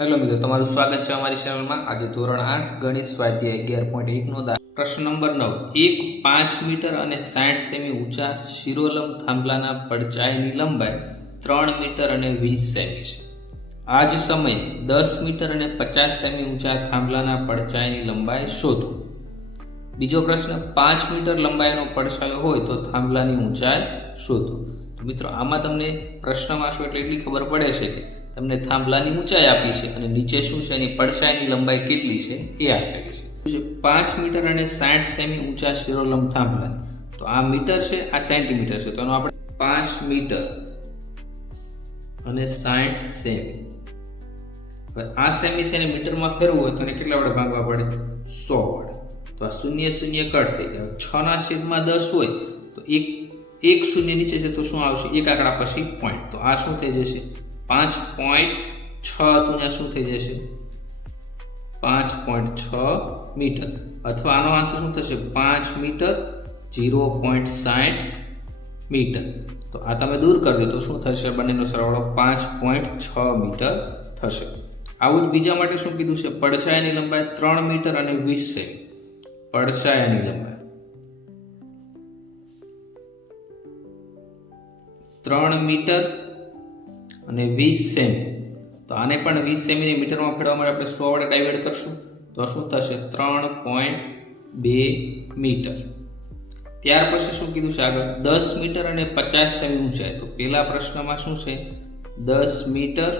Hello મિત્રો, તમારું સ્વાગત છે અમારી ચેનલમાં। આજે ધોરણ 8 ગણિત સ્વાધ્યાય 11.1 નો પ્રશ્ન નંબર 9। એક 5 મીટર અને 60 સેમી ઊંચા શિરોલંબ થાંભલાના પડચાઈની લંબાઈ 3 મીટર અને 20 સેમી છે। આ જ સમયે 10 મીટર અને 50 સેમી ઊંચા થાંભલાના પડચાઈની લંબાઈ શોધો। બીજો પ્રશ્ન, 5 મીટર લંબાઈનો પડછાયો હોય તો થાંભલાની ઊંચાઈ શોધો। તો મિત્રો, આમાં તમને પ્રશ્નમાં શું એટલે એટલી ખબર પડે છે કે તમને થાંભલાની ઊંચાઈ આપી છે અને નીચે શું છે એની પડછાઈની લંબાઈ કેટલી છે એ આપેલી છે। 5 મીટર અને 60 સેમી ઊંચા શિરોલંબ થાંભલાની, તો આ મીટર છે, આ સેન્ટીમીટર છે, તો એનો આપણે 5 મીટર અને 60 સેમી। હવે આ સેમી છે ને મીટરમાં ફેરવું હોય તો એને કેટલા વડે ભાગવા પડે? 100 વડે। તો આ શૂન્ય શૂન્ય કટ થઈ જાય। 6/10 હોય તો એક શૂન્ય નીચે છે તો શું આવશે? એક આંકડા પછી પોઈન્ટ, તો આ શું થઈ જશે? 5.6 તો ત્યાં શું થઈ જશે? 5.6 મીટર। અથવા આનો આન્સર શું થશે? 5 મીટર 0.60 મીટર। તો આ તમે દૂર કરી દો તો શું થશે? બંનેનો સરવાળો 5.6 મીટર થશે। આવું જ બીજા માટે શું કીધું છે? પડછાયાની લંબાઈ 3 મીટર અને 20 સેમી। પડછાયાની લંબાઈ 3 મીટર અને 20 સેમી। તો આને પણ 20 સેમીને મીટરમાં ફેરવવા માટે આપણે 100 વડે ડાયવર્ટ કરશું તો શું થશે? 3.2 મીટર। ત્યાર પછી શું કીધું છે આગળ? 10 મીટર અને 50 સેમી ઊંચાઈ। તો પહેલા પ્રશ્નમાં શું છે? 10 મીટર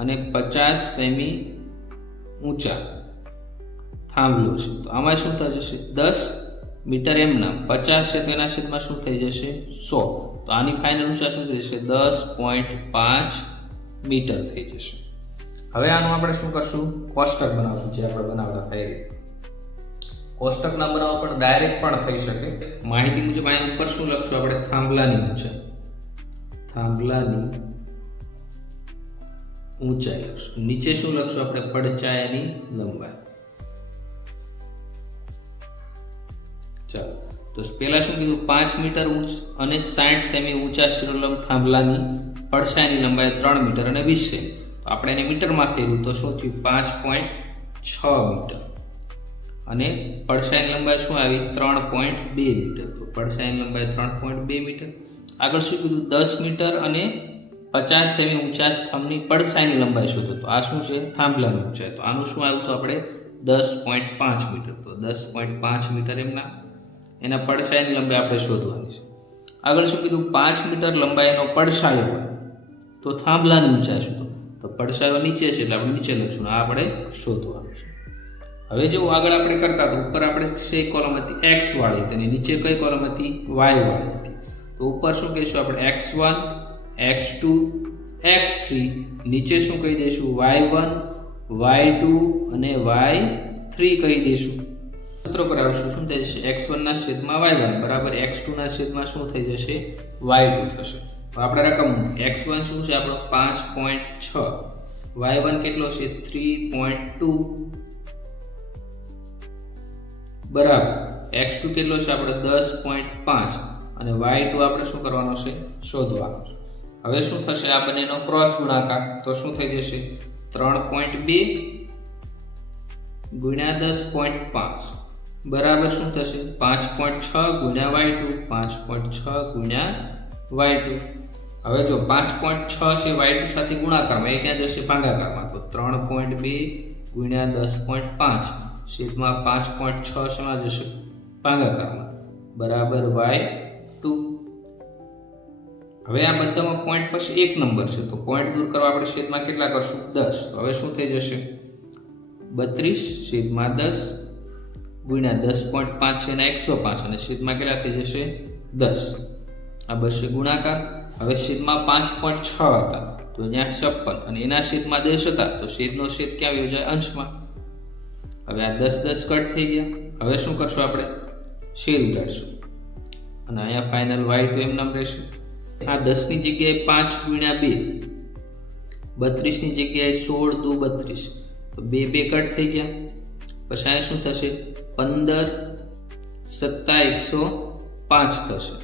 અને 50 સેમી ઊંચા થાંભલો છે। તો આમાં શું થશે? 10 મીટર એમના 50 છે તો એના છેદમાં શું થઈ જશે? 100। તો આની ફાઇનલ ઊંચાઈ શું થઈ જશે? 10.5 મીટર થઈ જશે। હવે આનું આપણે શું કરશું? કોષ્ટક બનાવશું, જે આપણે બનાવતા હતા। કોષ્ટક ના બનાવવા પણ ડાયરેક્ટ પણ થઈ શકે। માહિતી મુજબ અહીં ઉપર શું લખશું આપણે? થાંભલાની ઊંચાઈ, થાંભલાની ઊંચાઈ લખશું। નીચે શું લખશું આપણે? પડછાયાની લંબાઈ। ચાલો, તો પહેલા શું કીધું? 5 મીટર અને 60 સેમી ઊંચા શિરોલંબ થાંભલાની પડછાયાની લંબાઈ 3 મીટર અને 20 સેમી। તો આપણે એને મીટરમાં ફેરવ્યું તો શું થયું? 5.6 મીટર અને પડછાયાની લંબાઈ શું આવી? 3.2 મીટર। તો પડછાયાની લંબાઈ 3.2 મીટર। આગળ શું કીધું? 10 મીટર અને 50 સેમી ઊંચા સ્તંભની પડછાયાની લંબાઈ શોધો। તો આ શું છે? થાંભલાની ઊંચાઈ। તો આનું શું આવ્યું? તો આપણે 10.5 મીટર। તો 10.5 મીટર એના પડછાયાની લંબાઈ આપણે શોધવાની છે। આગળ શું કીધું? 5 મીટર લંબાઈનો પડછાયો હોય તો થાંભલાની ઊંચાઈ શોધો। તો પડછાયો નીચે છે એટલે આપણે નીચે લખશું, આ આપણે શોધવાનું છે। હવે જો આગળ આપણે કરતા તો ઉપર આપણે કઈ કોલમ હતી? x વાળી હતી અને નીચે કઈ કોલમ હતી? y વાળી હતી। તો ઉપર શું કહીશું આપણે? x1 x2 x3, નીચે શું કહી દઈશું? y1 y2 અને y3 કહી દઈશું। સૂત્રો પર આવશું, શું થઈ જશે? x1 ના છેદમાં y1 બરાબર x2 ના છેદમાં શું થઈ જશે? y2 થશે। તો આપણે રકમ x1 શું છે આપણો? 5.6, y1 કેટલો છે? 3.2 બરાબર x2 કેટલો છે આપણે? 10.5 અને y2 આપણે શું કરવાનો છે? શોધવાનો છે। હવે શું થશે? આ બંનેનો ક્રોસ ગુણાકાર, તો શું થઈ જશે? 3.2 ગુણ્યા 10.5 બરાબર શું થશે? 5.6 ગુણ્યા y2, 5.6 ગુણ્યા y2। હવે જો 5.6 છે y2 સાથે ગુણાકારમાં, એ ક્યાં જશે? ભાગાકારમાં। તો 3.2 ગુણ્યા 10.5 છેદમાં 5.6 શેમાં જશે? ભાગાકારમાં બરાબર y2। હવે આ બધામાં પોઈન્ટ પછી એક નંબર છે તો પોઈન્ટ દૂર કરવા આપણે છેદમાં કેટલા કરશું? 10। તો હવે શું થઈ જશે? 32 છેદમાં 10 ગુણ્યા 10.5 છે એના 105 અને છેદમાં કેટલા થઈ જશે? 10। આ બસે ગુણાકાર। હવે છેદમાં 5.6 હતા તો અહીંયા 56 અને એના છેદમાં 10 હતા તો છેદનો છેદ ક્યાં આવ્યો જાય? અંશમાં। હવે આ 10 કટ થઈ ગયા। હવે શું કરશું આપણે? છેદ ઉડાડશું અને અહીંયા ફાઇનલ y2 એમ નામ રહેશે। આ 10 ની જગ્યાએ 5 ગુણ્યા 2, 32 ની જગ્યાએ 16 દુ 32, તો 2 કટ થઈ ગયા। પછી આ શું થશે? 15 7 105 થશે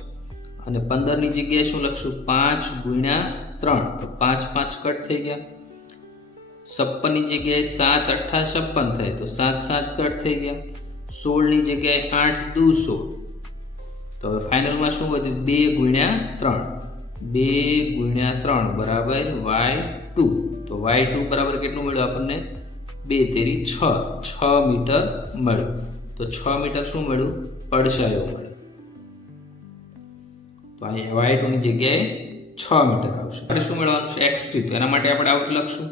અને 15 ની જગ્યાએ શું લખશું? 5 ગુણ્યા 3, તો 5 5 કટ થઈ ગયા। 56 ની જગ્યાએ 7 8 56 થાય તો 7 7 કટ થઈ ગયા. 16 ની જગ્યાએ 8 2 16. તો હવે ફાઇનલમાં શું વધ્યું? 2 ગુણ્યા 3. 2 ગુણ્યા 3 બરાબર y2. તો y2 બરાબર કેટલું મળ્યું આપણને? 2 તેરી 6 મીટર મળ્યું. તો 6 મીટર શું મળ્યું? પડછાયો મળ્યો. તો અહીંયા y2 ની જગ્યાએ 6 મીટર આવશે. આપણે શું મેળવવાનું છે? x3. તો એના માટે આપણે આઉટ લખશું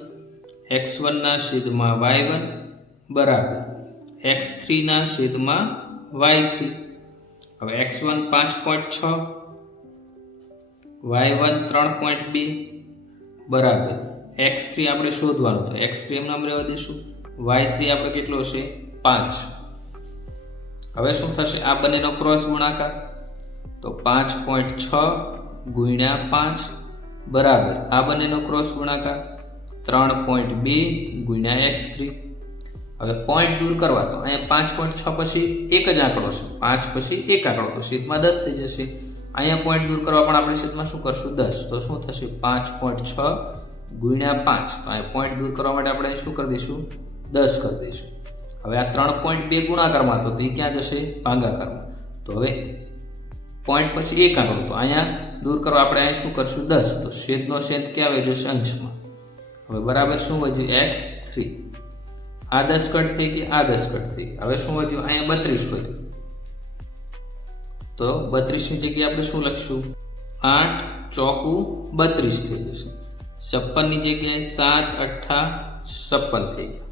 x1 ના છેદમાં y1 બરાબર x3 ના છેદમાં y3. હવે x1 5.6 y1 3.2 બરાબર x3 આપણે શોધવાનું. તો x3 એમ નામ રહેવા દઈશું. y3 આપણે કેટલો છે? 5. હવે શું થશે? આ બંનેનો ક્રોસ ગુણાકાર. તો 5.6 ગુણ્યા 5 બરાબર આ બંનેનો ક્રોસ ગુણાકાર 3.2 ગુણ્યા x3. હવે પોઈન્ટ દૂર કરવા તો અહીંયા 5.6 પછી એક જ આંકડો છે. 5 પછી એક આંકડો તો છેદમાં 10 થઈ જશે. અહીંયા પોઈન્ટ દૂર કરવા પણ આપણે છેદમાં શું કરશું? 10. તો શું થશે? 5.6 ગુણ્યા 5. તો અહીંયા પોઈન્ટ દૂર કરવા માટે આપણે શું કરી દઈશું? 10 કરી દઈશું. હવે આ 3.2 ગુણાકારમાં તો એ ક્યાં જશે? ભાગાકારમાં. તો હવે પોઈન્ટ પછી એક આંકડો તો અહીંયા દૂર કરવા આપણે અહીંયા શું કરશું? 10. તો છેદનો છેદ ક્યાં આવી જશે? અંશમાં. હવે બરાબર શું વધ્યું? x3. આ 10 કટ થઈ ગઈ, આ 10 કટ થઈ ગઈ. હવે શું વધ્યું? અહીંયા 32 વધ્યું. તો 32 ની જગ્યાએ આપણે શું લખશું? 8 ચોકું 32 થઈ જશે. 56 ની જગ્યાએ 7 8 56 થઈ ગયા.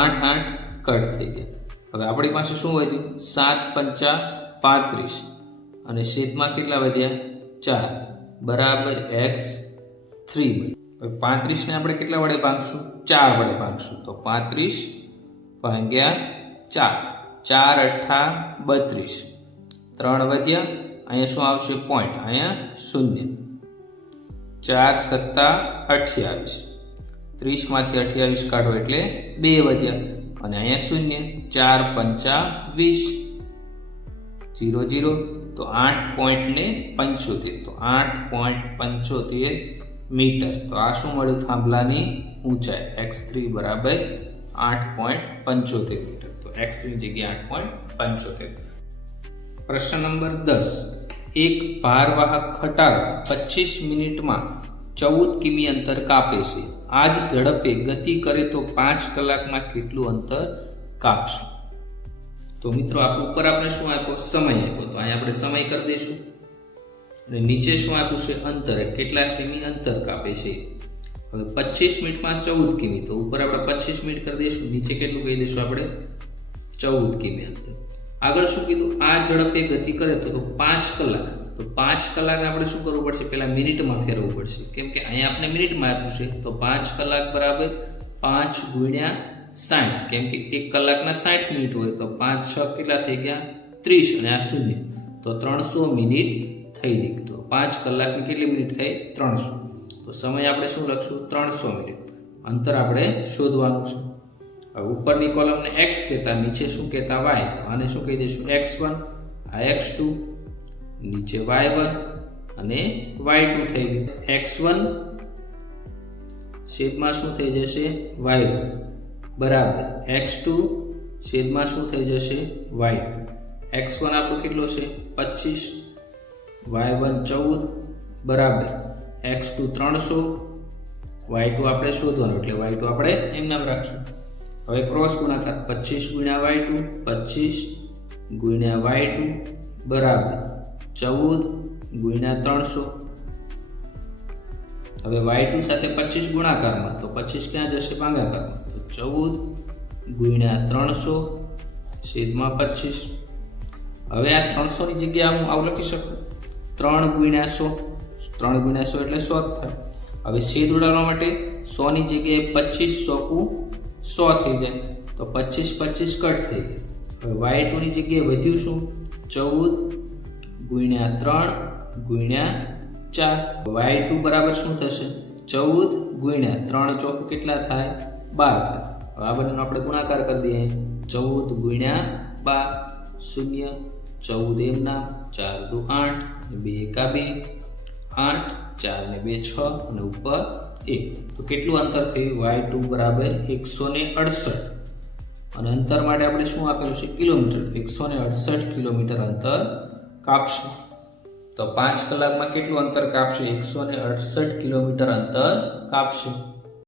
8 8 કટ થઈ ગયા. હવે આપણી પાસે શું વધ્યું? 7 5 35 અને છેદમાં કેટલા વધ્યા? 4 બરાબર x3. હવે 35 ને આપણે કેટલા વડે ભાગશું? 4 વડે ભાગશું. તો 35 ભાગ્યા 4. 4 8 32. 3 વધ્યા. અહીંયા શું આવશે? પોઈન્ટ. અહીંયા 0. 4 7 28. 30 માંથી 28 કાઢો એટલે 2 વધ્યા. અને અહીંયા 0. 4 5 20. 0 0. તો 8.75. તો 8.75 મીટર. તો આ શું મળ્યું? થાંભલાની ઊંચાઈ x3 બરાબર 8.75 મીટર. તો x3 ની જગ્યાએ 8.75. પ્રશ્ન નંબર 10. એક ભારવાહક ખટારો 25 મિનિટમાં 14 કિમી અંતર કાપે છે. આ જ ઝડપે ગતિ કરે તો 5 કલાકમાં કેટલું અંતર કાપશે? તો મિત્રો ઉપર આપણે શું આપ્યો? સમય આપ્યો. તો અહીંયા આપણે સમય કરી દઈશું અને નીચે શું આપ્યું છે? અંતર. કેટલા સેમી અંતર કાપે છે? હવે 25 મિનિટમાં 14 કિમી. તો ઉપર આપણે 25 મિનિટ કરી દઈશું. નીચે કેટલું કહી દઈશું આપણે? 14 કિમી અંતર. આગળ શું કીધું? આ ઝડપે ગતિ કરે તો 5 કલાક. તો 5 કલાક આપણે શું કરવું પડશે? પહેલા મિનિટમાં ફેરવવું પડશે. કેમ કે અહીંયા આપણે મિનિટમાં આપ્યું છે. તો 5 કલાક બરાબર 5 ગુણ્યા 60. કેમ કે 1 કલાકના 60 મિનિટ હોય તો 5 6 કેટલા થઈ ગયા? 30 અને આ 0. તો 300 મિનિટ થઈ ગઈ. તો 5 કલાકની કેટલી મિનિટ થઈ? 300. તો સમય આપણે શું લખશું? 300 મિનિટ. અંતર આપણે શોધવાનું છે. હવે ઉપરની કોલમને x કહેતા, નીચે શું કહેતા? y. તો આને શું કહી દઈશું? x1, આ x2, નીચે y1 અને y2 થઈ ગયું. x1 છેદમાં શું થઈ જશે? y1 બરાબર x2 છેદમાં શું થઈ જશે? y2. x1 આપણો કેટલો છે? 25, y1 14 બરાબર x2 300, y2 આપણે શોધવાનું એટલે y2 આપણે એમ નામ રાખશું. હવે ક્રોસ ગુણાકાર 25 ગુણ્યા y2, 25 ગુણ્યા y2 બરાબર 14 ગુણ્યા 300. હવે y2 સાથે 25 ગુણાકારમાં તો 25 ક્યાં જશે? ભાગાકારમાં. તો 14 ગુણ્યા 300 છેદમાં 25. હવે આ 300 ની જગ્યાએ હું આવું લખી શકું 3 ગુણ્યા 100. 3 ગુણ્યા 100 એટલે 100 થાય. હવે છેદ ઉડાડવા માટે 100 ની જગ્યાએ 25 ચોકું 100 થઈ જાય. તો 25 25 કટ થઈ ગઈ. હવે y2 ની જગ્યાએ વધ્યું શું? 14 ગુણ્યા 3 ગુણ્યા 4. y2 બરાબર શું થશે? 14 ગુણ્યા 3 ચોક કેટલા થાય? 12 થાય. હવે આ બંનેનો આપણે ગુણાકાર કરી દઈએ. 14 ગુણ્યા 12 0, 14 એમના 4 2 8, 2 એકા 2 8, 4 ને 2 6 અને ઉપર 1. તો કેટલું અંતર થયું? y2 બરાબર 168 અને અંતર માટે આપણે શું આપેલું છે? કિલોમીટર. 168 કિલોમીટર અંતર કાપશે. તો 5 કલાકમાં કેટલું અંતર કાપશે? 168 કિલોમીટર અંતર કાપશે.